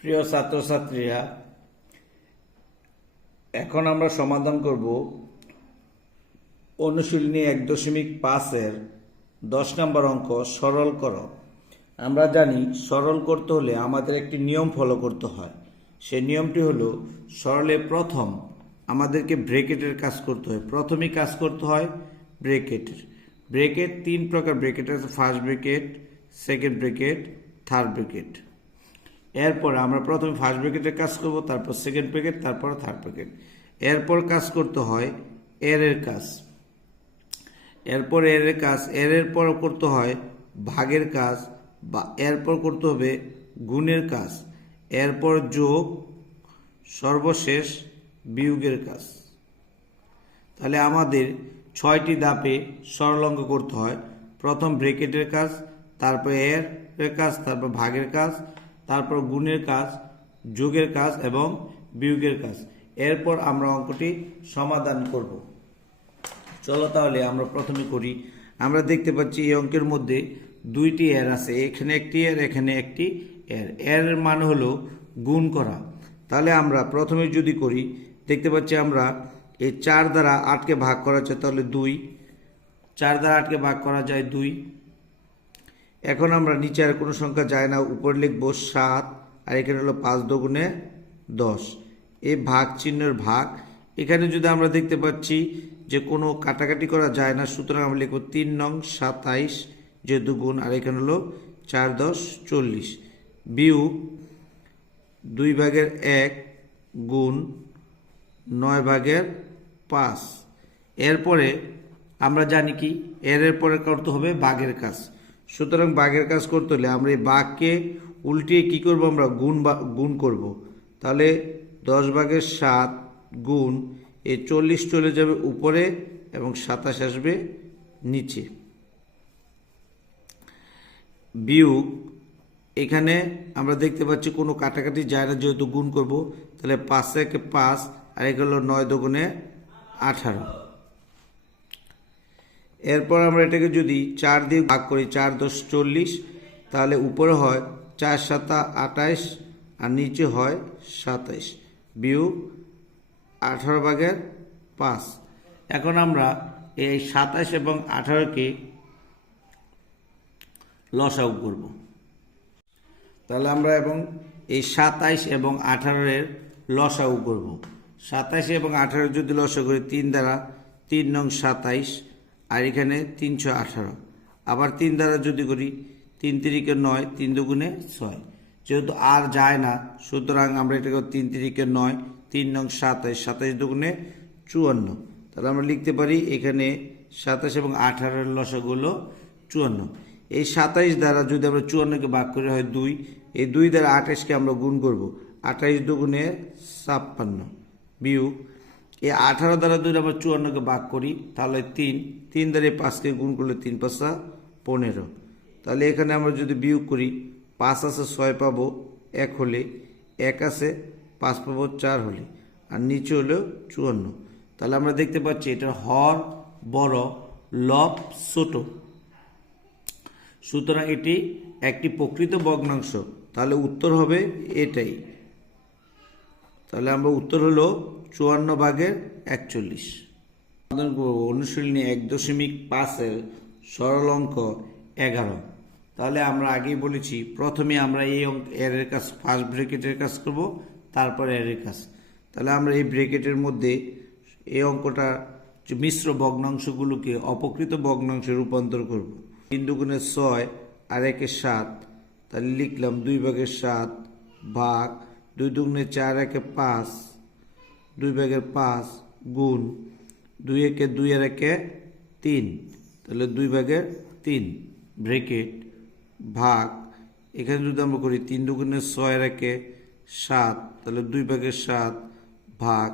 প্রিয় ছাত্রছাত্রীরা, এখন আমরা সমাধান করব অনুশীলনী 1.5-এর 10 নম্বর অঙ্ক সরল করো। আমরা জানি সরল করতে হলে আমাদের একটি নিয়ম ফলো করতে হয়। সেই নিয়মটি হলো সরলে প্রথম আমাদেরকে ব্র্যাকেটের কাজ করতে হয়। প্রথমেই কাজ করতে হয় ব্র্যাকেটের। ব্র্যাকেট 3 প্রকার ব্র্যাকেট আছে: first bracket, second bracket, third bracket. এরপর আমরা প্রথমে ফার্স্ট ব্র্যাকেটের কাজ করব, তারপর সেকেন্ড ব্র্যাকেট, তারপর থার্ড ব্র্যাকেট। এরপর কাজ করতে হয় এর কাজ। এরপর এর পর করতে হয় ভাগের কাজ, বা এরপর করতে হবে গুণের কাজ, এরপর যোগ, সর্বশেষ বিয়োগের কাজ। তাহলে আমাদের 6টি ধাপে সরল অঙ্ক করতে হয়। প্রথম ব্র্যাকেটের কাজ, তারপর এর কাজ, তারপর ভাগের কাজ, তারপর গুণের কাজ, যোগের কাজ এবং বিয়োগের কাজ। এরপর আমরা অঙ্কটি সমাধান করব। চলো তাহলে আমরা প্রথমে করি। আমরা দেখতে পাচ্ছি এই অঙ্কের মধ্যে 2টি এর আছে, এখানে একটি এর, এখানে একটি এর। এর মানে হলো গুণ করা। তাহলে আমরা প্রথমে যদি করি, দেখতে পাচ্ছি আমরা এই 4 দ্বারা 8কে ভাগ করা যায়, তাহলে 2। 4 দ্বারা 8কে ভাগ করা যায় 2। এখন আমরা নিচে আর কোনো সংখ্যা যায় না, উপরে লিখব 7, আর এখানে হলো 5 দুগুণে 10। এই ভাগ চিহ্নের ভাগ। এখানে যদি আমরা দেখতে পাচ্ছি যে কোনো কাটাকাটি করা যায় না, সুতরাং আমরা লিখব 3 নং 27, যেহেতু গুণ, আর এখানে হলো 4 10 40, বিয়োগ 2/1 গুণ 9/5। এরপরে আমরা জানি কি এর পরে করতে হবে ভাগের কাজ। সুতরাং ভাগের কাজ করতে হলে আমরা এই ভাগকে উল্টিয়ে কি করব, আমরা গুণ করব। তাহলে 10/7 গুণ এই 40 চলে যাবে উপরে এবং 27 আসবে নিচে, বিয়োগ এখানে আমরা দেখতে পাচ্ছি কোনো কাটাকাটি যায় না, যেহেতু গুণ করব। তাহলে 5 থেকে 5, আর এগুলো 9 দুগুণে 18। এরপর আমরা এটাকে যদি 4 দিয়ে ভাগ করি, 4 10 40, তাহলে উপরে হয় 4 7 28, আর নিচে হয় 27, বিয়োগ 18/5। এখন আমরা এই 27 এবং 18কে লসাগু করব। তাহলে আমরা এবং এই 27 এবং 18-এর লসাগু করব। 27 এবং 18 যদি লসাগু করি, 3 দ্বারা 3 নং 27, আর এখানে 318। আবার 3 দ্বারা যদি করি, 3 3-কে 9, 3 দুগুণে 6। যেহেতু আর যায় না, সুতরাং আমরা এটাকে 3 3-কে 9, 3 নং 27, 27 দুগুণে 54। তাহলে আমরা লিখতে পারি এখানে 27 এবং 18-এর লসাগু হলো 54। এই 27 দ্বারা যদি আমরা 54-কে ভাগ করে হয় 2, এই 2 দ্বারা 28-কে আমরা গুণ করব। 28 দুগুণে 56, বিয়োগ এই 18 দ্বারা যদি আমরা 54-কে ভাগ করি, তাহলে 3 দ্বারা 5-কে গুণ করলে 3 5 15। তাহলে এখানে আমরা যদি বিয়োগ করি, 5 আছে 6 পাবো 1 হলে, 1 আছে 5 পাবো 4 হলে, আর নিচে হলো 54। তাহলে আমরা দেখতে পাচ্ছি এটার হর বড়, লব ছোট, সুতরাং এটি একটি প্রকৃত ভগ্নাংশ। তাহলে উত্তর হবে এটাই। তাহলে আমরা উত্তর হলো 54/41। অনুশীলনী 1.5-এর সরল অঙ্ক 11। তাহলে আমরা আগেই বলেছি প্রথমে আমরা এই অঙ্ক এর কাজ, ফার্স্ট ব্র্যাকেটের কাজ করব, তারপর এর কাজ। তাহলে আমরা এই ব্র্যাকেটের মধ্যে এই অঙ্কটা মিশ্র ভগ্নাংশগুলোকে অপকৃত ভগ্নাংশে রূপান্তর করব। 3 দুগুণে 6, আর 1-এ 7, তাহলে লিখলাম 2/7 ভাগ 2 দুগুণে 4, 1-এ 5, 2/5 গুণ 2-1-এ 2, আর 1-এ 3, তাহলে 2/3 ব্র্যাকেট ভাগ। এখানে যদি আমরা করি 3 দুগুণে 6, আর 1-এ 7, তাহলে 2/7 ভাগ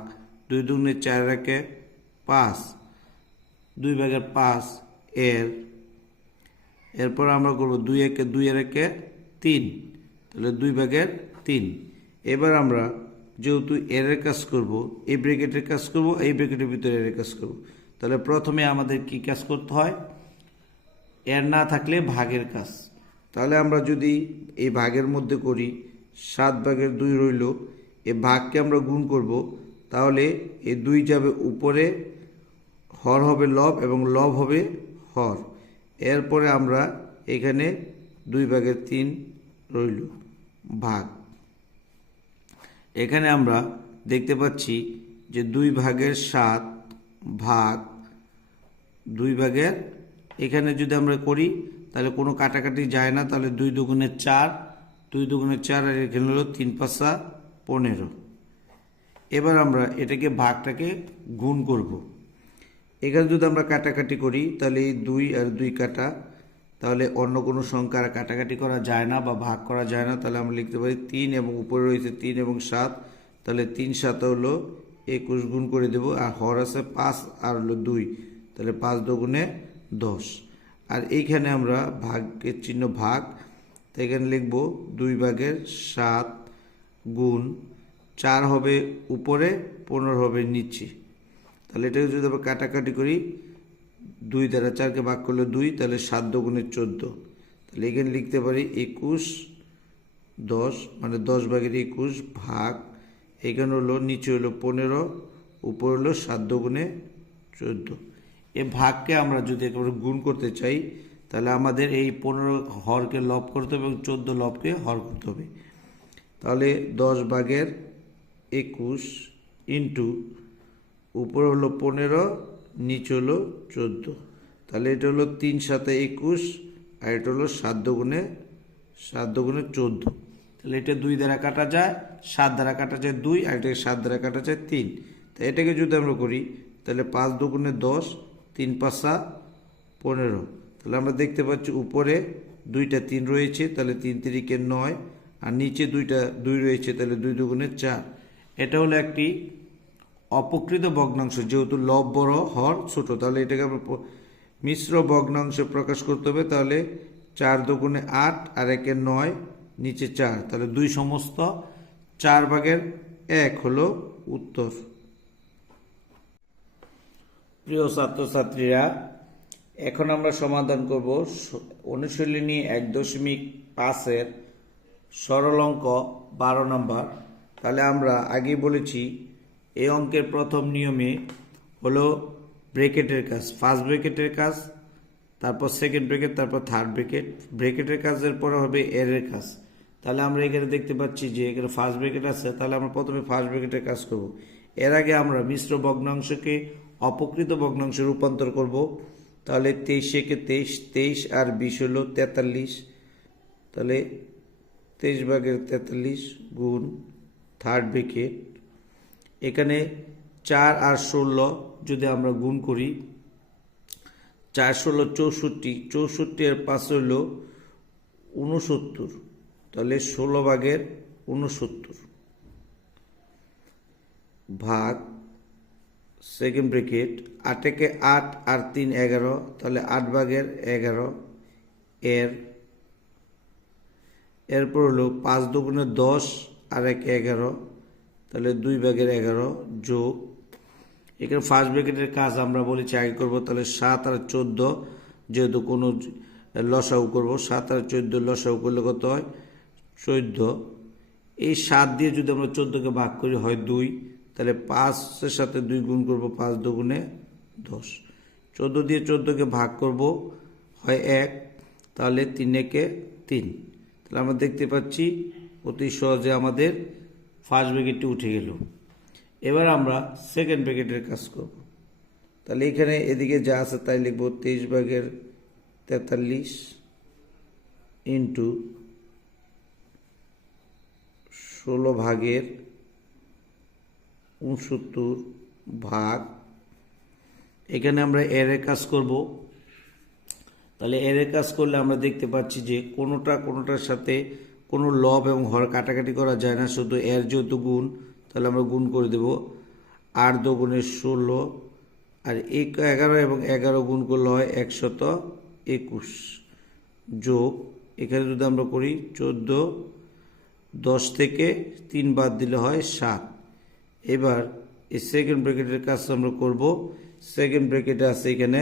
2 দুগুণে 4, আর 1-এ 5, 2/5 এরপর আমরা করব 2-1-এ 2, আর 1-এ 3, তাহলে 2/3। এবার আমরা যেহেতু এর কাজ করব, এই ব্র্যাকেটের কাজ করব, এই ব্র্যাকেটের ভিতরে এর কাজ করব। তাহলে প্রথমে আমাদের কি কাজ করতে হয়, এর না থাকলে ভাগের কাজ। তাহলে আমরা যদি এই ভাগের মধ্যে করি, 7/2 রইল। এই ভাগকে আমরা গুণ করব, তাহলে এই 2 যাবে উপরে, হর হবে লব এবং লব হবে হর। এরপরে আমরা এখানে 2/3 রইল ভাগ। এখানে আমরা দেখতে পাচ্ছি যে 2/7 ভাগ 2/, এখানে যদি আমরা করি তাহলে কোনো কাটাকাটি যায় না, তাহলে 2 দুগুণে 4, 2 দুগুণে 4, আর এখানে হলো 3×5 = 15। এবার আমরা এটাকে ভাগটাকে গুণ করব। এখানে যদি আমরা কাটাকাটি করি তাহলে এই 2 আর 2 কাটা, তাহলে অন্য কোনো সংখ্যা আর কাটাকাটি করা যায় না বা ভাগ করা যায় না। তাহলে আমরা লিখতে পারি 3, এবং উপরে রয়েছে 3 এবং 7, তাহলে 3 7 হলো 21, গুণ করে দেব। আর হর আছে 5 আর হলো 2, তাহলে 5 দুগুণে 10। আর এইখানে আমরা ভাগের চিহ্ন ভাগ, তো এখানে লিখব 2/7 গুণ 4 হবে উপরে, 15 হবে নিচে। তাহলে এটাকে যদি আমরা কাটাকাটি করি, 2 দ্বারা 4কে ভাগ করলে 2, তাহলে 7 দুগুণে 14। তাহলে এখানে লিখতে পারি 21 10, মানে 10/21 ভাগ, এখানে হলো নিচে হলো 15, উপর হলো 7 দুগুণে 14। এই ভাগকে আমরা যদি একেবারে গুণ করতে চাই, তাহলে আমাদের এই 15 হরকে লব করতে হবে এবং 14 লবকে হর করতে হবে। তাহলে 10/21 ইন্টু উপর হলো 15, নিচে হলো 14, তাহলে এটা হলো 3 7 21, আর এটা হলো 7 দুগুণে 14। তাহলে এটা 2 দ্বারা কাটা যায়, 7 দ্বারা কাটা যায় 2, আর এটাকে 7 দ্বারা কাটা যায় 3। তো এটাকে যদি আমরা করি তাহলে 5 দুগুণে 10, 3×5 = 15। তাহলে আমরা দেখতে পাচ্ছি উপরে 2টা 3 রয়েছে, তাহলে 3 3 9, আর নিচে 2টা 2 রয়েছে, তাহলে 2 দুগুণে 4। এটা হলো একটি অপকৃত ভগ্নাংশ, যেহেতু লব বড় হর ছোট, তাহলে এটাকে আমরা মিশ্র ভগ্নাংশে প্রকাশ করতে হবে। তাহলে 4 দুগুণে 8, আর 1 9, নিচে 4, তাহলে 2 সমস্ত 4/1 হলো উত্তর। প্রিয় ছাত্রছাত্রীরা, এখন আমরা সমাধান করব অনুশীলনী 1.5-এর সরল অঙ্ক 12 নম্বর। তাহলে আমরা আগেই বলেছি এই অঙ্কের প্রথম নিয়মে হলো ব্র্যাকেটের কাজ, ফার্স্ট ব্র্যাকেটের কাজ, তারপর সেকেন্ড ব্র্যাকেট, তারপর থার্ড ব্র্যাকেট। ব্র্যাকেটের কাজের পরে হবে এর কাজ। তাহলে আমরা এখানে দেখতে পাচ্ছি যে এখানে ফার্স্ট ব্র্যাকেট আছে, তাহলে আমরা প্রথমে ফার্স্ট ব্র্যাকেটের কাজ করব। এর আগে আমরা মিশ্র ভগ্নাংশকে অপকৃত ভগ্নাংশে রূপান্তর করব। তাহলে 23 কে 23, 23 আর 20 হলো 43, তাহলে 23/43 গুণ থার্ড ব্র্যাকেট। এখানে 4 আর 16 যদি আমরা গুণ করি, 4 16 64, 64 এর 5 হইল 69, তাহলে 16/69 ভাগ সেকেন্ড ব্র্যাকেট। 8 কে 8 আর 3 11, তাহলে 8/11 এরপর হলো 5 দুগুণে 10, আর 1 11, তাহলে 2/11 যোগ। এখানে ফার্স্ট ব্র্যাকেটের কাজ আমরা বলেছি আগে করব, তাহলে 7 আর 14, যেহেতু কোনো লসাগু করব, 7 আর 14 লসাগু করলে কত হয় 14। এই 7 দিয়ে যদি আমরা 14কে ভাগ করি হয় 2, তাহলে 5-এর সাথে 2 গুণ করব, 5 দুগুণে 10। 14 দিয়ে 14কে ভাগ করব হয় 1, তাহলে 3 একে 3। তাহলে আমরা দেখতে পাচ্ছি অতি সহজে আমাদের ফার্স্ট ব্র্যাকেটটি উঠে গেল। এবার আমরা সেকেন্ড ব্র্যাকেটের কাজ করব। তাহলে এখানে এদিকে যা আছে তাই লিখব, 23/43 ইন্টু 16/69 ভাগ, এখানে আমরা এর কাজ করব। তাহলে এর কাজ করলে আমরা দেখতে পাচ্ছি যে কোনোটার সাথে কোনো লব এবং হর কাটাকাটি করা যায় না, শুধু এর যেহেতু গুণ, তাহলে আমরা গুণ করে দেব। 8 দুগুণে 16, আর 11 এবং 11 গুণ করলে হয় 121 যোগ, এখানে যদি আমরা করি 14, 10 থেকে 3 বাদ দিলে হয় 7। এবার এই সেকেন্ড ব্র্যাকেটের কাজ আমরা করব। সেকেন্ড ব্র্যাকেটে আছে এখানে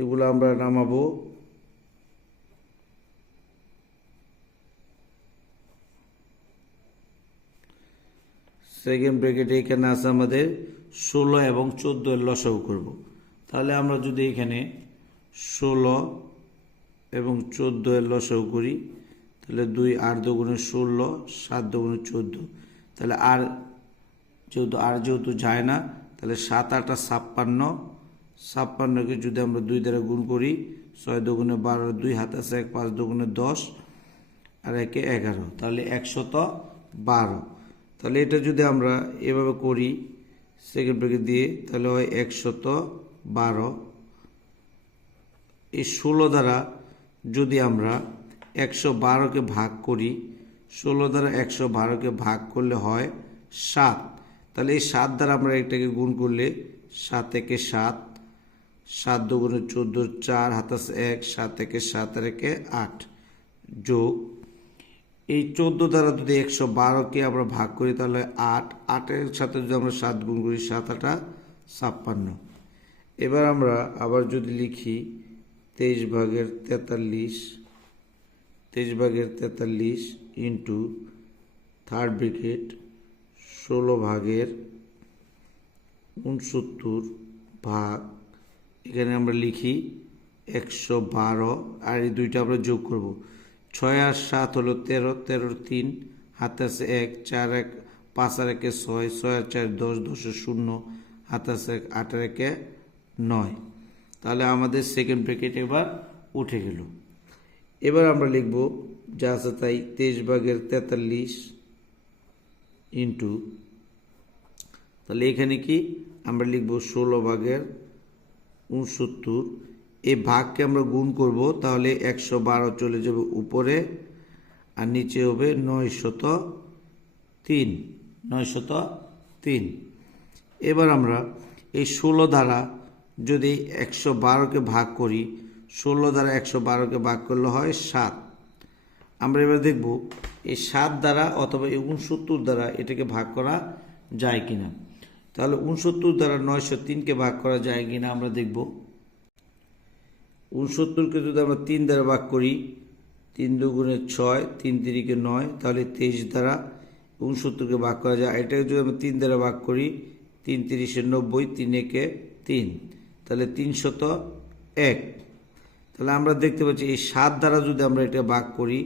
এগুলো আমরা নামাবো সেকেন্ড ব্র্যাকেটে এখানে আছে আমাদের 16 এবং 14 এর লসাগু করব। তাহলে আমরা যদি এখানে 16 এবং 14 এর লসাগু করি, তাহলে 2 8 দুগুণে 16, 7 দুগুণে 14, তাহলে যেহেতু যায় না, তাহলে 7 8 56, 56কে যদি আমরা 2 দ্বারা গুণ করি, 6 দুগুণে 12, 2 হাতে আছে 1, 5 দুগুণে 10 আর 1 11, তাহলে 112। তাহলে এটা যদি আমরা এভাবে করি সেকেন্ড ব্র্যাকেট দিয়ে, তাহলে হয় 112। এই 16 দ্বারা যদি আমরা 112কে ভাগ করি, 16 দ্বারা 112কে ভাগ করলে হয় 7। তাহলে এই 7 দ্বারা আমরা এটাকে গুণ করলে 7 একে 7, 7 দুগুণে 14, 4 হাতে আছে 1, 7 একে 7 আর 1 8, যোগ এই 14 দ্বারা যদি 112কে আমরা ভাগ করি, তাহলে 8, 8-এর সাথে যদি আমরা 7 গুণ করি, 7 8 56। এবার আমরা আবার যদি লিখি 23 ভাগের 43 ইন্টু থার্ড ব্র্যাকেট 16 ভাগের 69 ভাগ, এখানে আমরা লিখি 112, আর এই দুইটা আমরা যোগ করব। 6 আর 7 হলো 13, 13 3 হাতে আছে 1, 4 1 5 আর 1 6, 6 আর 4 10, 10 0 হাতে আছে 1 8 আর 1 9। তাহলে আমাদের সেকেন্ড ব্র্যাকেট এবার উঠে গেল। এবার আমরা লিখব যা আছে তাই 23 ভাগের 43 ইন্টু, তাহলে এখানে কি আমরা লিখব 16 ভাগের 69। এই ভাগকে আমরা গুণ করব, তাহলে 112 চলে যাবে উপরে আর নিচে হবে 903। এবার আমরা এই 16 দ্বারা যদি 112কে ভাগ করি, 16 দ্বারা 112কে ভাগ করলে হয় 7। আমরা এবার দেখব এই 7 দ্বারা অথবা এই 69 দ্বারা এটাকে ভাগ করা যায় কিনা। তাহলে 69 দ্বারা 903কে ভাগ করা যায় কিনা আমরা দেখব। 69কে যদি আমরা 3 দ্বারা ভাগ করি, 3 দুগুণে 6, 3 তিরিকে 9, তাহলে 23 দ্বারা 69কে ভাগ করা যায়। এটাকে যদি আমরা 3 দ্বারা ভাগ করি, 3 তিরিশে 90, 3 একে 3, তাহলে 301। তাহলে আমরা দেখতে পাচ্ছি এই 7 দ্বারা যদি আমরা এটা ভাগ করি,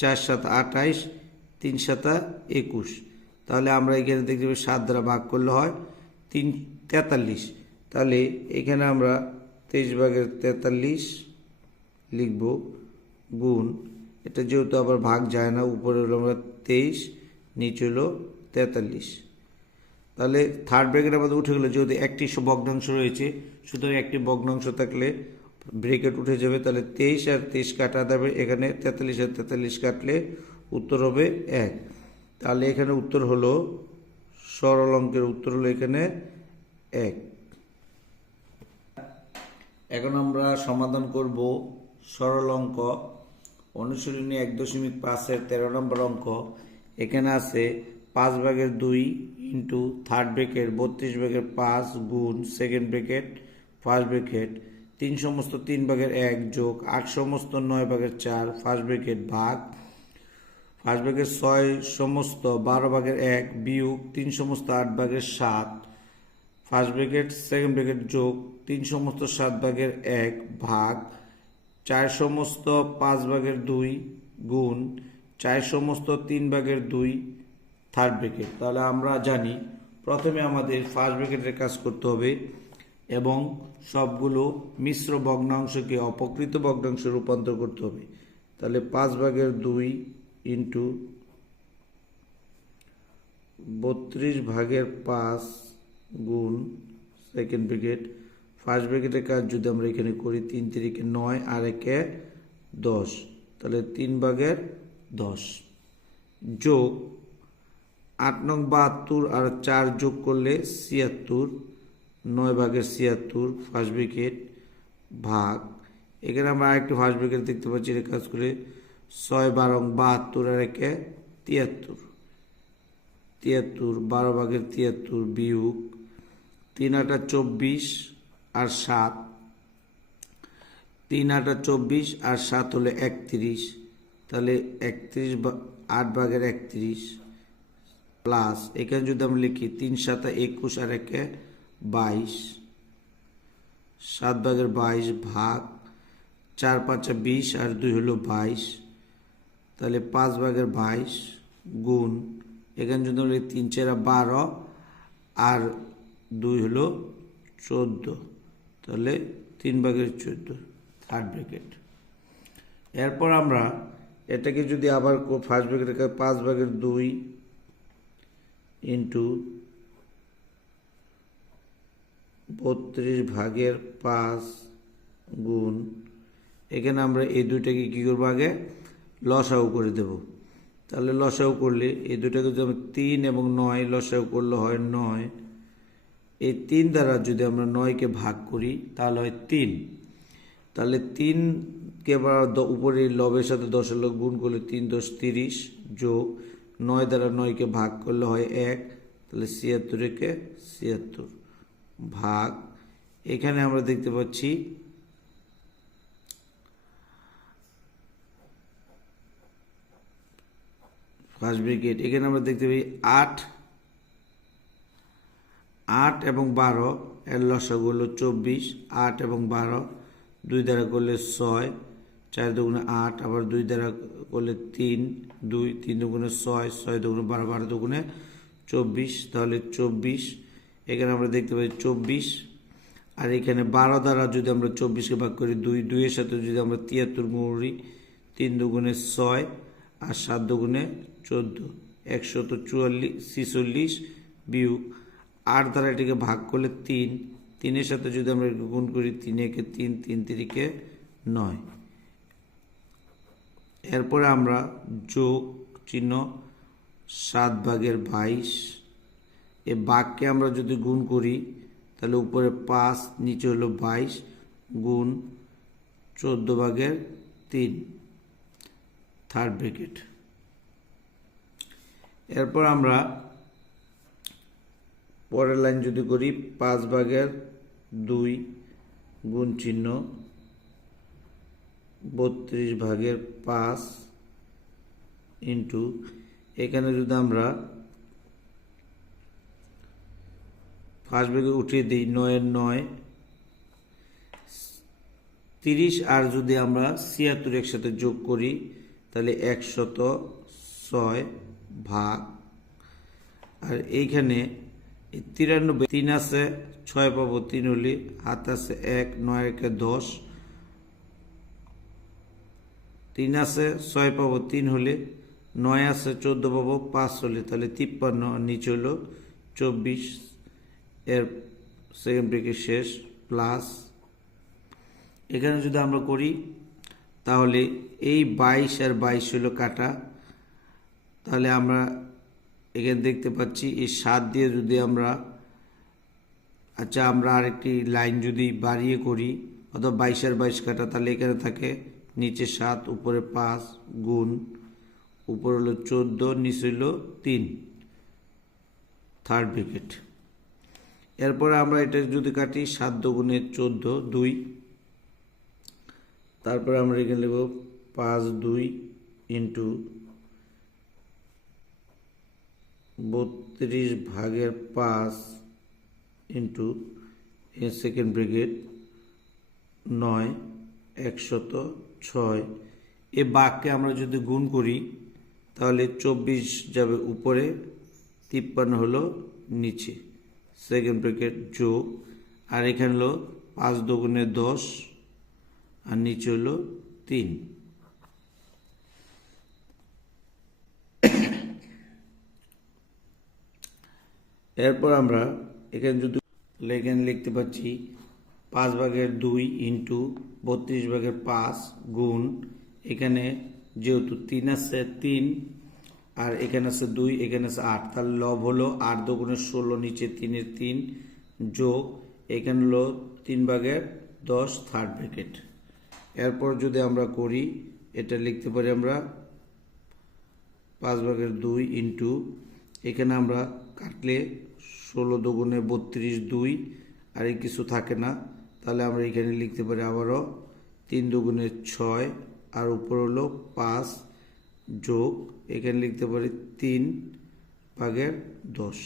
4 7 28, 3 7 21, তাহলে আমরা এখানে দেখতে পাচ্ছি 7 দ্বারা ভাগ করলে হয় 43। তাহলে এখানে আমরা 23 ভাগের 43 লিখব, গুণ এটা যেহেতু আবার ভাগ যায় না, উপরে হলো আমরা 23, নিচে হলো 43। তাহলে থার্ড ব্র্যাকেট আমাদের উঠে গেলে, যেহেতু একটি ভগ্নাংশ রয়েছে, সুতরাং একটি ভগ্নাংশ থাকলে ব্র্যাকেট উঠে যাবে। তাহলে 23 আর 23 কাটা যাবে, এখানে 43 আর 43 কাটলে উত্তর হবে 1। তাহলে এখানে উত্তর হলো, সরল অঙ্কের উত্তর হলো এখানে 1। এখন আমরা সমাধান করব সরল অঙ্ক অনুশীলনী 1.5-এর 13 নম্বর অঙ্ক। এখানে আছে 5 ভাগের 2 ইন্টু থার্ড ব্র্যাকেট 32 ভাগের 5 গুণ সেকেন্ড ব্র্যাকেট ফার্স্ট ব্র্যাকেট 3 সমস্ত 3 ভাগের 1 যোগ 8 সমস্ত 9 ভাগের 4 ফার্স্ট ব্র্যাকেট ভাগ ফার্স্ট ব্র্যাকেট 6 সমস্ত 12 ভাগের 1 বিয়োগ 3 সমস্ত 8 ভাগের 7 ফার্স্ট ব্র্যাকেট সেকেন্ড ব্র্যাকেট যোগ 3 সমস্ত 7 ভাগের 1 ভাগ 4 সমস্ত 5 ভাগের 2 গুণ 4 সমস্ত 3 ভাগের 2 থার্ড ব্র্যাকেট। তাহলে আমরা জানি প্রথমে আমাদের ফার্স্ট ব্র্যাকেটের কাজ করতে হবে এবং সবগুলো মিশ্র ভগ্নাংশকে অপকৃত ভগ্নাংশে রূপান্তর করতে হবে। তাহলে 5 ভাগের 2 ইন্টু 32 ভাগের 5 গুণ সেকেন্ড ব্র্যাকেট ফার্স্ট ব্র্যাকেটের কাজ যদি আমরা এখানে করি, 3 তিরিকে 9 আর 1 10, তাহলে 3 ভাগের 10 যোগ 8 নং 72 আর 4 যোগ করলে 76, 9 ভাগের 76 ফার্স্ট ব্র্যাকেট ভাগ, এখানে আমরা আরেকটি ফার্স্ট ব্র্যাকেট দেখতে পাচ্ছি, এর কাজ করে 6 12 72 আর 1 73, 12 ভাগের 73 বিয়োগ 3 8 24 আর 7, 3 8 24 আর 7 হলে 31, তাহলে 31 8 ভাগের 31 প্লাস এখানে যদি আমরা লিখি 3 7 21 আর 1 22, 7/22 ভাগ 4 5 20 আর 2 হলো 22, তাহলে 5/22 গুণ এখানে যদি আমরা 3 4 12 আর 2 হলো 14, তাহলে 3/14 থার্ড ব্র্যাকেট। এরপর আমরা এটাকে যদি আবার ফার্স্ট ব্র্যাকেটে 5/2 ইন্টু 32/5 গুণ এখানে আমরা এই দুইটাকে কী করবো, আগে লসাগু করে দেব। তাহলে লসাগু করলে এই দুটাকে যদি আমরা 3 এবং 9 লসাগু করলে হয় 9, এই 3 দ্বারা যদি আমরা 9কে ভাগ করি তাহলে হয় 3, তাহলে 3কে আবার উপরে লবের সাথে 10 লব গুণ করলে 3 10 30 যোগ 9 দ্বারা 9কে ভাগ করলে হয় 1, তাহলে 76 76 ভাগ এখানে আমরা দেখতে পাচ্ছি ফার্স্ট ব্র্যাকেট, এখানে আমরা দেখতে পাই 8 এবং 12 এর লসাগু হলো 24, 8 এবং 12 2 দ্বারা করলে 6, 4 দুগুণে 8, আবার 2 দ্বারা করলে 3, 2 3 দুগুণে 6, 6 দুগুণে 12, 12 দুগুণে 24, তাহলে 24 এখানে আমরা দেখতে পাই 24, আর এখানে 12 দ্বারা যদি আমরা 24কে ভাগ করি 2, 2 এর সাথে যদি আমরা 73 গুণ করি 3 দুগুণে 6 আর 7 দুগুণে 14, 146 বিয়োগ 8 দ্বারা এটাকে ভাগ করলে 3, 3 এর সাথে যদি আমরা গুণ করি 3 একে 3, 3 3কে 9। এরপরে আমরা যোগ চিহ্ন 7/22, এ ভাগকে আমরা যদি গুণ করি তাহলে উপরে 5 নিচে হলো 22 গুণ 14/3 থার্ড ব্র্যাকেট। এরপর আমরা পরের লাইন যদি করি 5/2 গুণ চিহ্ন 32/5 ইন্টু এখানে যদি আমরা ফার্স্ট ব্র্যাকেট উঠিয়ে দিই 9 এর 9, 30 আর যদি আমরা 76 একসাথে যোগ করি তাহলে 106 ভাগ, আর এইখানে 93 3 আছে 6 পাবো 3 হলে, হাত আছে 1 9 1 10, 3 আছে 6 পাবো 3 হলে, 9 আছে 14 পাবো 5 হলে, তাহলে 53 আর নিচে হলো 24, এর সেকেন্ড ব্র্যাকেট শেষ প্লাস এখানে যদি আমরা করি তাহলে এই 22 আর 22 হলো কাটা, তাহলে আমরা এখানে দেখতে পাচ্ছি এই 7 দিয়ে যদি আমরা আমরা আরেকটি লাইন যদি বাড়িয়ে করি অথবা 22 আর 22 কাটা, তাহলে এখানে থাকে নিচে 7 উপরে 5 গুণ উপরে হলো 14 নিচে হলো 3 থার্ড ব্র্যাকেট। এরপরে আমরা এটা যদি কাটি 7 দুগুণে 14 2, তারপরে আমরা এখানে লিখব 5/2 ইন্টু 32/5 ইন্টু সেকেন্ড ব্র্যাকেট 9 106, এ বাঘকে আমরা যদি গুণ করি তাহলে 24 যাবে উপরে 53 হলো নিচে, সেকেন্ড ব্র্যাকেট যোগ আর এখানে হলো 5 দুগুণে 10 আর নিচে হলো 3। এরপর আমরা এখানে যদি এখানে লিখতে পাচ্ছি 5/2 ইন্টু 32/5 গুণ এখানে যেহেতু 3 আছে 3 আর এখানে আছে 2 এখানে আছে 8, তাহলে লব হলো 8 দুগুণে 16 নিচে 3 এর 3 যোগ এখানে হলো 3/10 থার্ড ব্র্যাকেট। এরপর যদি আমরা করি এটা লিখতে পারি আমরা 5/2 ইন্টু এখানে আমরা কাটলে 16 দুগুণে 32 2 আর এই কিছু থাকে না, তাহলে আমরা এখানে লিখতে পারি আবারও 3 দুগুণে 6 আর উপর হলো 5 যোগ এখানে লিখতে পারি 3 ভাগের 10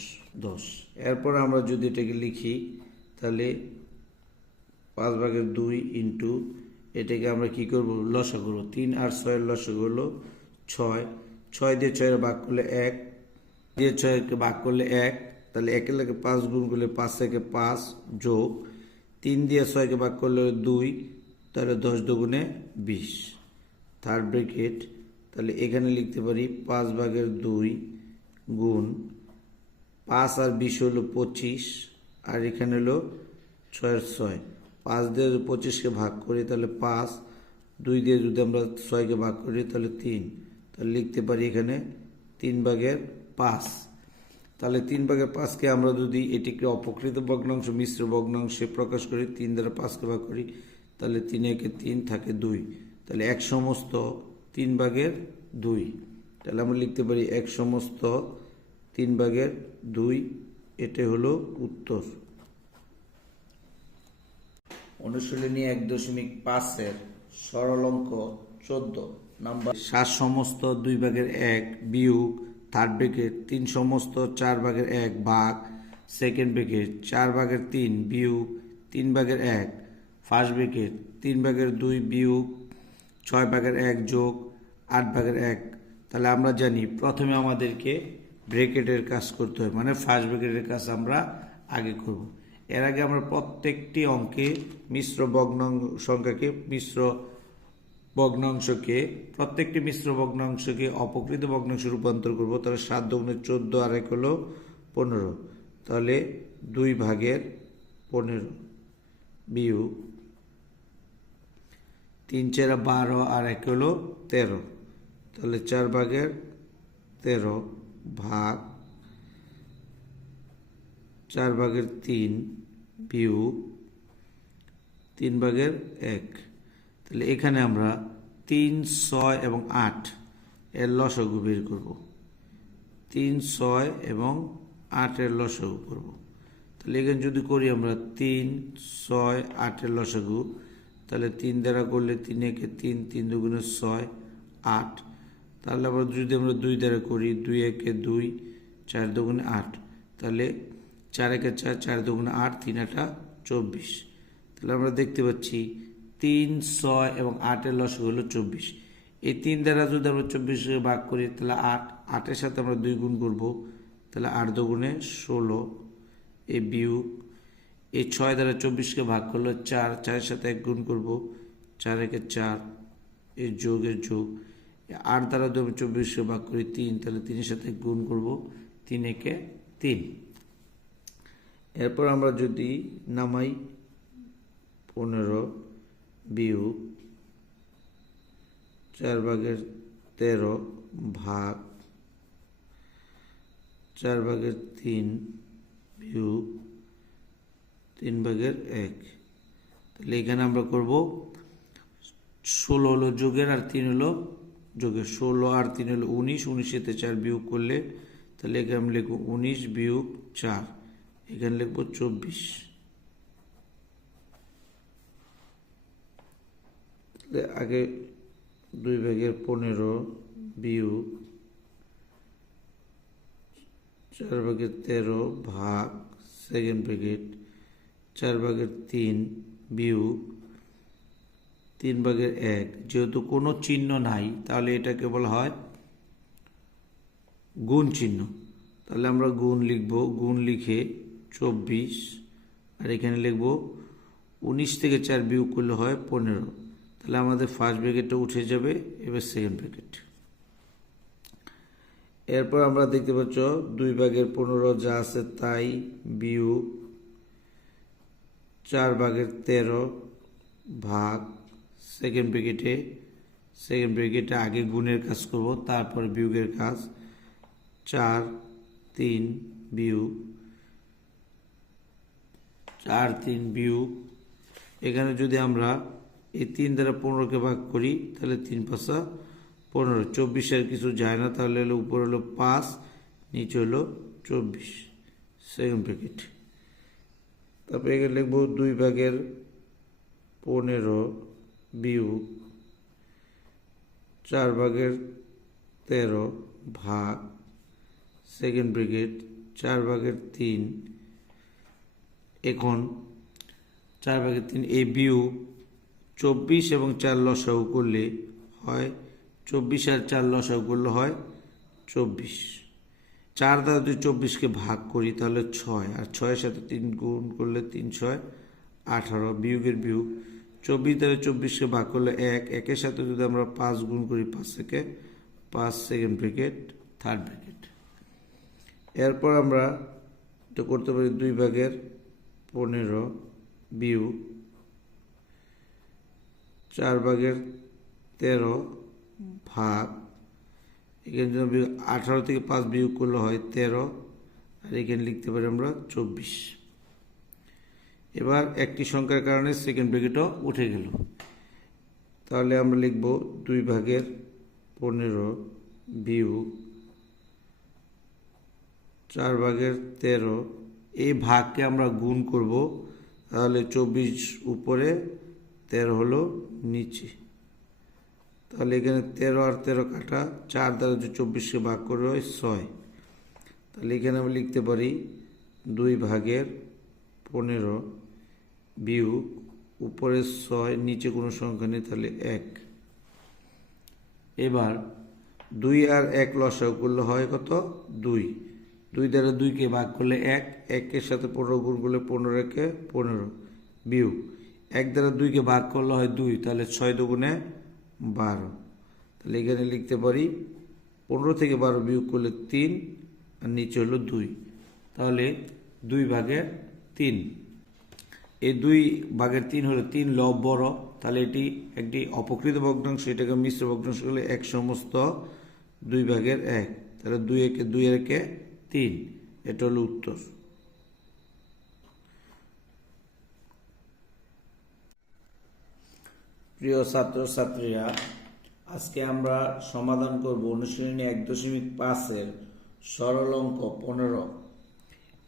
10। এরপর আমরা যদি এটাকে লিখি তাহলে 5/2 ইন্টু এটাকে আমরা কি করব, লসাগু করব। 3 আর 6 লসাগু হলো 6। 6 দিয়ে 6 ভাগ করলে 1, দিয়ে 6কে ভাগ করলে 1, তাহলে 1 এর লাগে 5 গুণ করলে 5 থেকে 5 যোগ 3 দিয়ে 6কে ভাগ করলে 2, তাহলে 10 দুগুণে 20 থার্ড ব্র্যাকেট। তাহলে এখানে লিখতে পারি 5/2 গুণ 5 আর 20 হলো 25, আর এখানে হলো 6 আর 6। 5 দিয়ে 25কে ভাগ করি তাহলে 5, 2 দিয়ে যদি আমরা 6কে ভাগ করি তাহলে 3, তাহলে লিখতে পারি এখানে 3/5। তাহলে 3/5কে আমরা যদি এটিকে অপকৃত ভগ্নাংশ মিশ্র ভগ্নাংশে প্রকাশ করি, 3 দ্বারা 5কে ভাগ করি তাহলে 3 একে 3 থাকে 2, তাহলে 1 সমস্ত 3/2। তাহলে আমরা লিখতে পারি 1 সমস্ত 3/2, এটাই হলো উত্তর। অনুশীলনী 1.5 সরল অঙ্ক 14 নাম্বার। 7 সমস্ত 2/1 বিয়োগ থার্ড ব্র্যাকেট 3 সমস্ত 4/1 ভাগ সেকেন্ড ব্র্যাকেট 4/3 বিয়োগ 3/1 ফার্স্ট ব্র্যাকেট 3/2 বিয়োগ 6/1 যোগ 8/1। তাহলে আমরা জানি প্রথমে আমাদেরকে ব্র্যাকেটের কাজ করতে হয়, মানে ফার্স্ট ব্র্যাকেটের কাজ আমরা আগে করব। এর আগে আমরা প্রত্যেকটি অঙ্কে প্রত্যেকটি মিশ্র ভগ্নাংশকে অপকৃত ভগ্নাংশে রূপান্তর করব। তাহলে 7 দুগুণে 14 আর 1 হলো 15, তাহলে 2/15 বিয়োগ 3 4 12 আর 1 হলো 13, তাহলে 4/13 ভাগ 4/3 বিয়োগ 3/1। তাহলে এখানে আমরা 3 6 এবং 8 এর লসাগু বের করব। 3 6 এবং 8 এর লসাগু করব। তাহলে এখানে যদি করি আমরা 3 6 8 এর লসাগু, তাহলে 3 দ্বারা করলে 3 একে 3, 3 দুগুণে 6 8। তাহলে আবার যদি আমরা 2 দ্বারা করি 2 একে 2, 4 দুগুণে 8, তাহলে 4 একে 4, 4 দুগুণে 8, 3 8 24। তাহলে আমরা দেখতে পাচ্ছি 3 6 এবং 8 এর লসাগু হলো 24। এই 3 দ্বারা যদি আমরা 24কে ভাগ করি তাহলে 8, 8 এর সাথে আমরা 2 গুণ করব, তাহলে 8 দুগুণে 16। এই বিয়োগ এই 6 দ্বারা 24কে ভাগ করলে 4, 4 এর সাথে 1 গুণ করব, 4 একে 4, এই যোগের যোগ 8 দ্বারা যদি 24কে ভাগ করি 3, তাহলে 3 এর সাথে গুণ করব, 3 একে 3। এরপর আমরা যদি নামাই 15 বিয়োগ 4/13 ভাগ 4/3 বিয়োগ 3/1। তাহলে এখানে আমরা করব 16 হলো যোগের আর 3 হলো যোগের, 16 আর 3 হলো 19, 19 4 বিয়োগ করলে তাহলে এখানে আমি লিখব 19 বিয়োগ 4, এখানে লিখব 24। আগে 2/15 বিয়োগ 4/13 ভাগ সেকেন্ড ব্র্যাকেট 4/3 বিয়োগ 3/1। যেহেতু কোনো চিহ্ন নাই তাহলে এটাকে বলা হয় গুণ চিহ্ন। তাহলে আমরা গুণ লিখব, গুণ লিখে 24, আর এখানে লিখব 19 থেকে 4 বিয়োগ করলে হয় 15। তাহলে আমাদের ফার্স্ট ব্র্যাকেটটা উঠে যাবে, এবার সেকেন্ড ব্র্যাকেট। এরপর আমরা দেখতে পাচ্ছ 2/15 যা আছে তাই বিয়োগ 4/13 ভাগ সেকেন্ড ব্র্যাকেটে আগে গুণের কাজ করব, তারপর বিয়োগের কাজ। 4 3 বিয়োগ 4 3 বিয়োগ, এখানে যদি আমরা এই 3 দ্বারা 15কে ভাগ করি তাহলে 3 5 15, 24 আর কিছু যায় না, তাহলে হলো উপর হলো 5, নিচে হলো 24 সেকেন্ড ব্র্যাকেট। তারপরে এখানে লিখব 2/15 বিয়োগ 4/13 ভাগ সেকেন্ড ব্র্যাকেট 4/3। এখন 4/3 এই বিয়োগ 24 এবং 4 লসাগু করলে হয় 24 আর 4 লসাগু করলে হয় 24। 4 দ্বারা যদি 24কে ভাগ করি তাহলে 6, আর 6-এর সাথে 3 গুণ করলে 3 6 18, বিয়োগের বিয়োগ 24 দ্বারা 24কে ভাগ করলে 1, 1-এর সাথে যদি আমরা 5 গুণ করি 5 থেকে 5 সেকেন্ড ব্র্যাকেট থার্ড ব্র্যাকেট। এরপর আমরা এটা করতে পারি 2/15 বিয়োগ 4/13 ভাগ, এখানে যদি 18 থেকে 5 বিয়োগ করলে হয় 13, আর এখানে লিখতে পারি আমরা 24। এবার একটি সংখ্যার কারণে সেকেন্ড ব্র্যাকেটও উঠে গেল, তাহলে আমরা লিখব 2/15 বিয়োগ 4/13। এই ভাগকে আমরা গুণ করব, তাহলে 24 উপরে 13 হলো নিচে, তাহলে এখানে 13 আর 13 কাটা, 4 দ্বারা যদি 24কে ভাগ করে হয় 6, তাহলে এখানে আমরা লিখতে পারি 2/15 বিয়োগ উপরে 6, নিচে কোনো সংখ্যা নেই তাহলে 1। এবার 2 আর 1 লসাগু করলে হয় কত? 2। 2 দ্বারা 2কে ভাগ করলে 1, 1-এর সাথে 15 গুণ করলে 15-একে 15 বিয়োগ 1 দ্বারা 2কে ভাগ করলে হয় 2, তাহলে 6 দুগুণে 12, তাহলে এখানে লিখতে পারি 15 থেকে 12 বিয়োগ করলে 3, আর নিচে হলো 2, তাহলে 2/3। এই 2/3 হলো 3 লব বড়, তাহলে এটি একটি অপকৃত ভগ্নাংশ, এটাকে মিশ্র ভগ্নাংশ হলে 1 সমস্ত 2/1, তাহলে 2 একে 2 এর একে 3, এটা হলো উত্তর। প্রিয় ছাত্রছাত্রীরা, আজকে আমরা সমাধান করব অনুশীলনী 1.5-এর সরল অঙ্ক 15।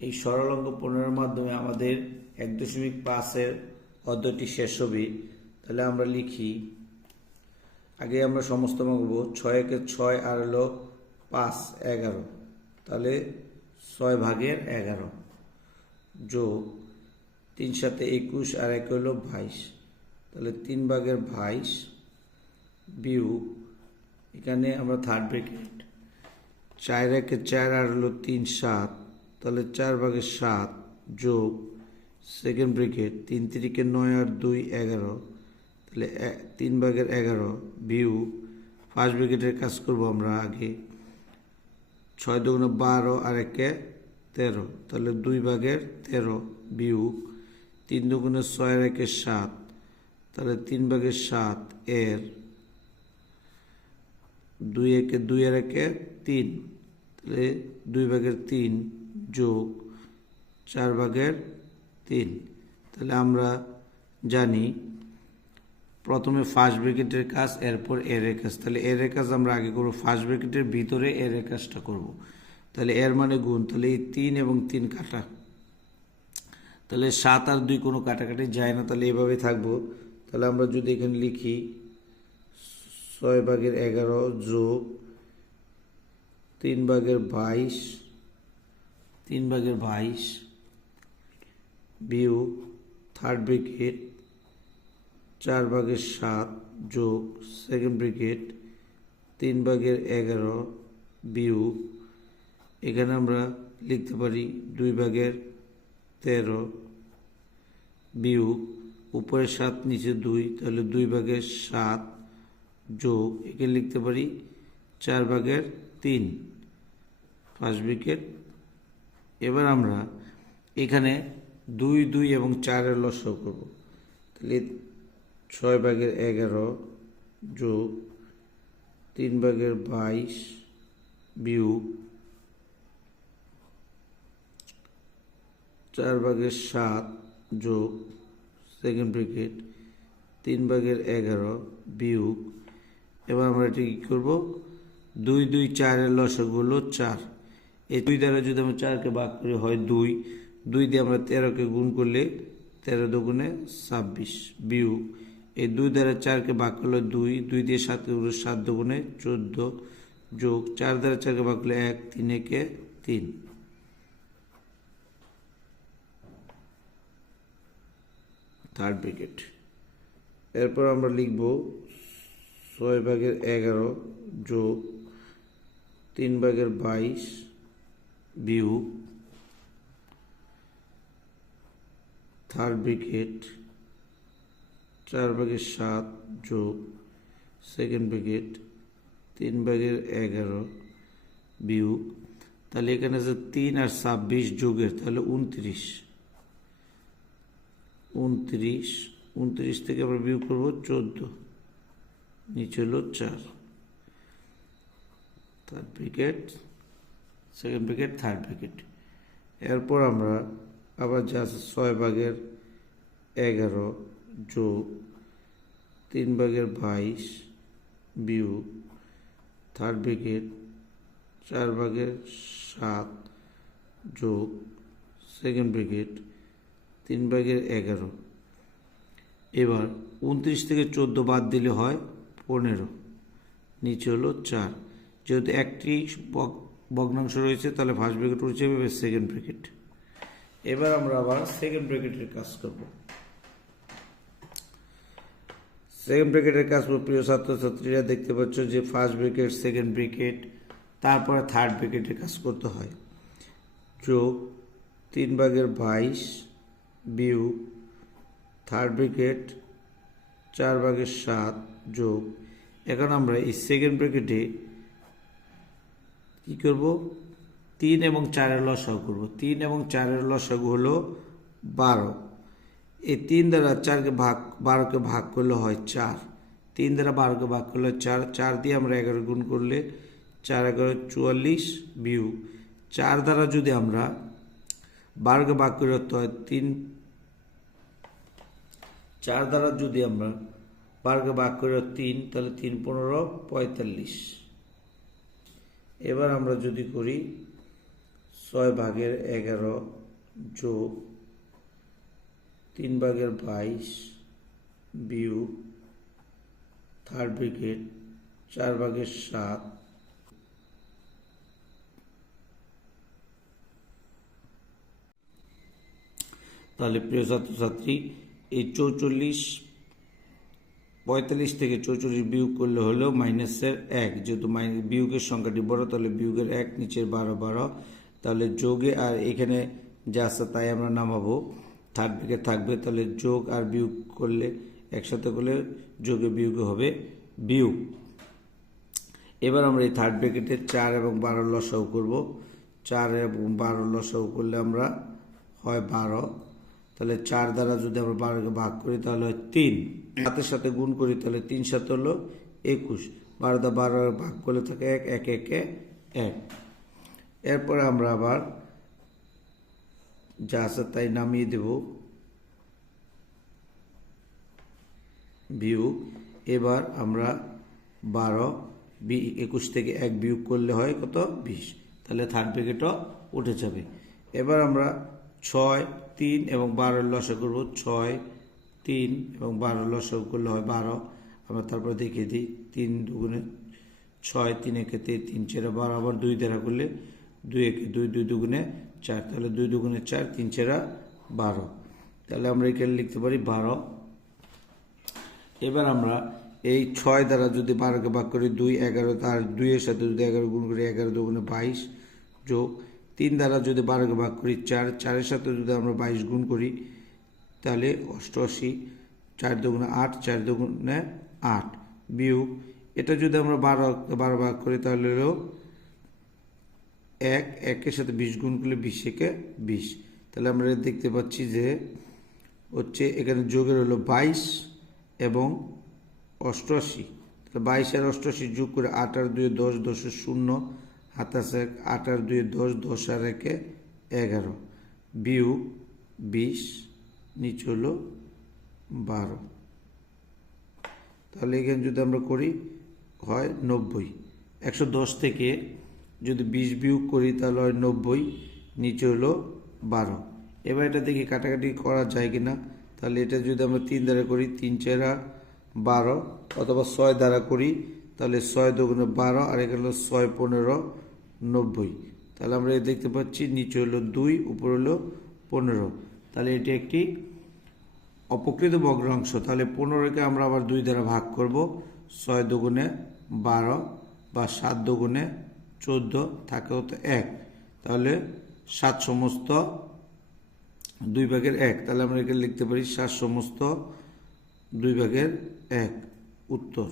এই সরল অঙ্ক 15-এর মাধ্যমে আমাদের 1.5-এর অধ্যায়টি শেষ হবে। তাহলে আমরা লিখি, আগে আমরা সমস্ত মান করব। 6-একে 6 আর হলো 5 11, তাহলে 6/11 যোগ 3 সাথে 21 আর 1 হলো 22, তাহলে 3/22 বিয়োগ, এখানে আমরা থার্ড ব্র্যাকেট 4-একে 4 আর হলো 3 7, তাহলে 4/7 যোগ সেকেন্ড ব্র্যাকেট 3 3-কে 9 আর 2 11, তাহলে 3/11 বিয়োগ ফার্স্ট ব্র্যাকেটের কাজ করব আমরা আগে। 6 দুগুণে 12 আর 1-এ 13, তাহলে 2/13 বিয়োগ 3 দুগুণে 6 আর 1-এ 7, তাহলে 3/7 এর 2 একে 2 আর 1-এ 3, তাহলে 2/3 যোগ 4/3। তাহলে আমরা জানি প্রথমে ফার্স্ট ব্র্যাকেটের কাজ, এরপর এর কাজ। তাহলে এর কাজ আমরা আগে করব, ফার্স্ট ব্র্যাকেটের ভিতরে এর কাজটা করব। তাহলে এর মানে গুণ, তাহলে এই 3 এবং 3 কাটা, তাহলে 7 আর 2 কোনো কাটাকাটি যায় না, তাহলে এভাবে থাকবো। তাহলে আমরা যদি এখানে লিখি 6/11 যোগ 3/22 বিয়োগ থার্ড ব্র্যাকেট 4/7 যোগ সেকেন্ড ব্র্যাকেট 3/11 বিয়োগ, এখানে আমরা লিখতে পারি 2/13 বিয়োগ উপরে 7 নিচে 2, তাহলে 2/7 যোগ, এখানে লিখতে পারি 4/3 ফার্স্ট ব্র্যাকেট। এবার আমরা এখানে 2 2 এবং 4-এর লসাগু করব, তাহলে 6/11 যোগ 3/22 বিয়োগ 4/7 যোগ সেকেন্ড ব্র্যাকেট 3/11 বিয়োগ, এবার আমরা এটি কী করবো, 2 2 4-এর লসাগু হলো 4, এই 2 দ্বারা যদি আমরা 4-কে ভাগ করি হয় 2, 2 দিয়ে আমরা 13-কে গুণ করলে 13 দুগুণে 26 বিয়োগ, এই 2 দ্বারা 4-কে ভাগ করলে 2, 2 দিয়ে 7-কে গুণ 7 দুগুণে 14 যোগ 4 দ্বারা 4-কে ভাগ করলে 1, 3 একে 3। Third bracket. এরপর আমরা লিখব 6/11 যোগ 3/22 বিয়োগ থার্ড ব্র্যাকেট 4/7 যোগ সেকেন্ড ব্র্যাকেট 3/11 বিয়োগ, তাহলে এখানে আছে 3 আর 26 যোগের, তাহলে 29। 29 থেকে আমরা বিয়োগ করব 14, নিচে হলো 4। Third bracket second bracket third bracket. এরপর আমরা আবার যা আছে 6/11 যোগ 3/22 বিয়োগ থার্ড ব্র্যাকেট 4/7 যোগ সেকেন্ড ব্র্যাকেট 3/11। এবার 29 থেকে 14 বাদ দিলে হয় 15, নিচে হলো 4। যেহেতু একটি ভগ্নাংশ রয়েছে তাহলে ফার্স্ট ব্র্যাকেট উঠে যাবে, সেকেন্ড ব্র্যাকেট। এবার আমরা আবার সেকেন্ড ব্র্যাকেটের কাজ করব। সেকেন্ড ব্র্যাকেটের কাজ করব। প্রিয় ছাত্রছাত্রীরা, দেখতে পাচ্ছ যে ফার্স্ট ব্র্যাকেট সেকেন্ড ব্র্যাকেট তারপরে থার্ড ব্র্যাকেটের কাজ করতে হয়। যোগ 3/22 বিয়োগ থার্ড ব্র্যাকেট 4/7 যোগ, এখন আমরা এই সেকেন্ড ব্র্যাকেটে কি করব, 3 এবং 4-এর লসাগু করব। 3 এবং 4-এর লসাগু হলো 12। এই 3 দ্বারা 12কে ভাগ করলে হয় 4। 3 দ্বারা 12কে ভাগ করলে 4। 4 দিয়ে আমরা 11 গুণ করলে 4×11 44 বিয়োগ 4 দ্বারা যদি আমরা 12কে ভাগ করে হয় 3। 4 দ্বারা যদি আমরা 12কে ভাগ করে 3, তাহলে 3 15 45। এবার আমরা যদি করি 6/11 যোগ 3/22 বিয়োগ থার্ড ব্র্যাকেট 4/7 তাহলে প্রিয় ছাত্রছাত্রী, এই 45 থেকে 44 বিয়োগ করলে হলো মাইনাসের 1। যেহেতু বিয়োগের সংখ্যাটি বড়, তাহলে বিয়োগের 1, নিচের 12, তাহলে যোগে আর এখানে যা আছে তাই আমরা নামাবো। থার্ড ব্র্যাকেট থাকবে, তাহলে যোগ আর বিয়োগ করলে একসাথে করলে যোগে বিয়োগে হবে বিয়োগ। এবার আমরা এই থার্ড ব্র্যাকেটে 4 এবং 12 লসাগু করব। 4 এবং 12 লসাগু করলে আমরা হয় 12। তাহলে 4 দ্বারা যদি আমরা 12কে ভাগ করি তাহলে হয় 3। সাথে সাথে গুণ করি তাহলে 3 7 হলো 21। 12 দ্বারা 12 ভাগ করলে থাকে 1, 1 1 1। এরপরে আমরা আবার যা আছে তাই নামিয়ে দেব বিয়োগ। এবার আমরা 21 থেকে 1 বিয়োগ করলে হয় কত, 20। তাহলে থার্ড ব্র্যাকেটও উঠে যাবে। এবার আমরা 6, 3 এবং 12 লসাগু করব। 6, 3 এবং 12 লসাগু করলে হয় 12। আমরা তারপর দেখিয়ে দিই 3 2 6, 3 1 3, 3 4 12। আবার 2 দ্বারা করলে 2 1 2, 2 2 4, তাহলে 2 2 4, 3 4 12। তাহলে আমরা এখানে লিখতে পারি 12। এবার আমরা এই 6 দ্বারা যদি 12কে ভাগ করি 2 11, তার 2 এর সাথে যদি 11 গুণ করি 11 2 22 যোগ 3 দ্বারা যদি 12কে ভাগ করি 4, 4 এর সাথে যদি আমরা 22 গুণ করি তাহলে 88। 4 2 8, 4 2 8 বিয়োগ এটা যদি আমরা 12 ভাগ করি তাহলে হলো 1, 1 এর সাথে 20 গুণ করলে 20 একে 20। তাহলে আমরা দেখতে পাচ্ছি যে হচ্ছে এখানে যোগের হলো 22 এবং 88। তাহলে 22 আর 88 যোগ করে 8 আর 2 10, 10 0 হাত আছে 8 আর 2 10, 10 আর 1 11 বিয়োগ 20, নিচে হলো 12। তাহলে এখানে যদি আমরা করি হয় 90। 110 থেকে যদি 20 বিয়োগ করি তাহলে হয় 90, নিচে হলো 12। এবার এটা দেখি কাটাকাটি করা যায় কিনা। তাহলে এটা যদি আমরা 3 দ্বারা করি 3 4 12, অথবা 6 দ্বারা করি তাহলে 6 2 12, আর এখানে হলো 6 15 90। তাহলে আমরা দেখতে পাচ্ছি নিচে হলো 2, উপর হলো 15। তাহলে এটি একটি অপকৃত ভগ্নাংশ। তাহলে 15কে আমরা আবার 2 দ্বারা ভাগ করব। 6 দুগুণে 12 বা 7 দুগুণে 14, থাকে হতো 1। তাহলে 7 সমস্ত 2 ভাগের 1। তাহলে আমরা এখানে লিখতে পারি 7 সমস্ত 2 ভাগের 1 উত্তর।